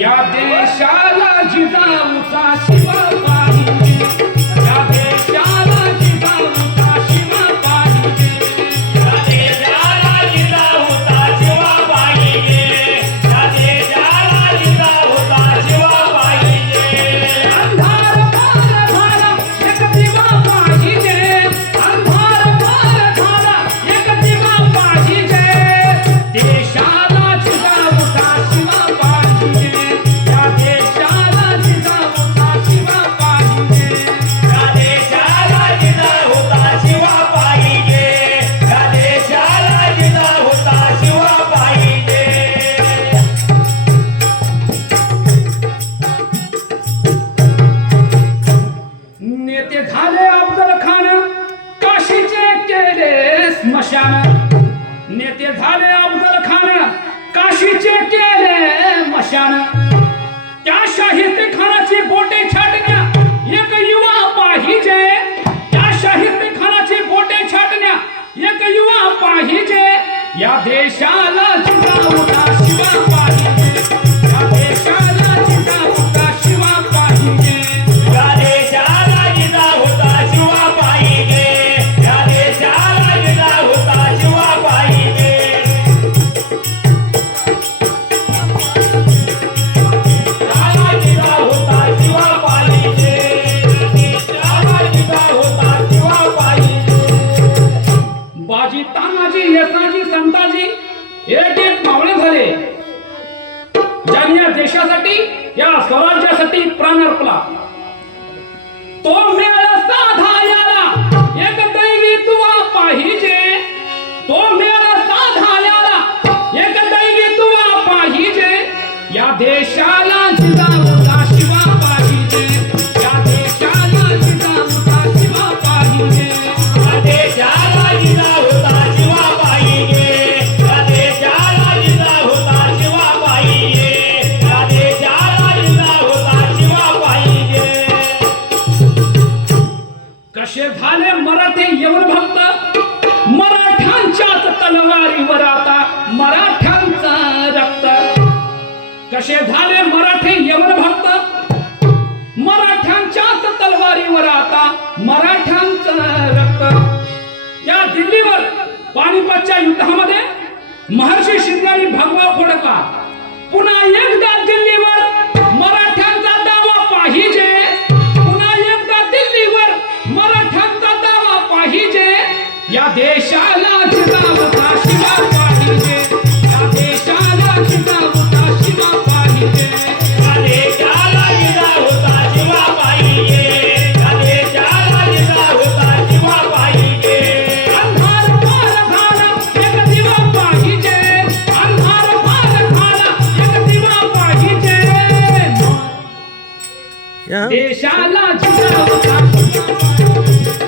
या देशाला जिजाऊचा शिवा पाहिजे, या देशाला जिजाऊचा शिवा पाहिजे, या देशाला जिजाऊचा शिवा पाहिजे, या देशाला जिजाऊचा शिवा पाहिजे. अंधार पार झाला एक दिवा पाहिजे, अंधार पार झाला एक दिवा पाहिजे, देशाला जिजाऊचा शिवा पाहिजे, या देशाला जिजाऊचा शिवा पाहिजे, या देशाला जिजाऊचा शिवा पाहिजे, या देशाला जिजाऊचा शिवा पाहिजे. नेते झाले अफजल खान, काशीचे केले स्मशान, नेते झाले अफजल खान, काशीचे केले मशान, त्या शाहिद खानाची बोटे छाटण्या एक युवा पाहिजे, त्या शाहिद खानाची बोटे छाटण्या एक युवा पाहिजे, या देशाला जिजाऊचा शिवा पाहिजे, या देशाला जिजाऊचा शिवा पाहिजे, या देशाला जिजाऊचा शिवा पाहिजे, या देशाला जिजाऊचा शिवा पाहिजे. त्याला जिजाऊचा शिवा पाहिजे, त्याला जिजाऊचा शिवा पाहिजे. बाजी तानाजी येसाजी संताजी एक एक मावळे झाले, ज्यांनी या देशासाठी या स्वराज्यासाठी प्राण अर्पला. तो मेळ साधा याला एक दैवी दुवा पाहिजे, तो मेळ साधा याला एक दैवी दुवा पाहिजे, या देशाला जिजाऊचा शिवा पाहिजे, या देशाला जिजाऊचा शिवा पाहिजे, या देशाला जिजाऊचा शिवा पाहिजे, या देशाला जिजाऊचा शिवा पाहिजे, या देशाला जिजाऊचा शिवा पाहिजे. कसे झाले मराठे यवन भक्त, मराठ्यांच्याच तलवारीवर आता मराठ्यांचा रक्त, कसे झाले मराठे यवन भक्त, मराठ्यांच्याच तलवारीवर आता मराठ्यांचं रक्त. या दिल्लीवर पानिपतच्या युद्धामध्ये महर्षी शिंद्यानी भगवा फोडला, पुन्हा एकदा दिल्लीवर मराठ्यांचा दावा पाहिजे, पुन्हा एकदा दिल्लीवर मराठ्यांचा दावा पाहिजे, या देशाला जिजाऊचा शिवा पाहिजे, या देशाला जिजाऊचा शिवा पाहिजे, या देशाला जिजाऊचा शिवा पाहिजे, या देशाला जिजाऊचा शिवा पाहिजे. अंधार पार झाला एक दिवा पाहिजे, अंधार पार झाला एक दिवा पाहिजे, देशाला जिजाऊचा शिवा पाहिजे.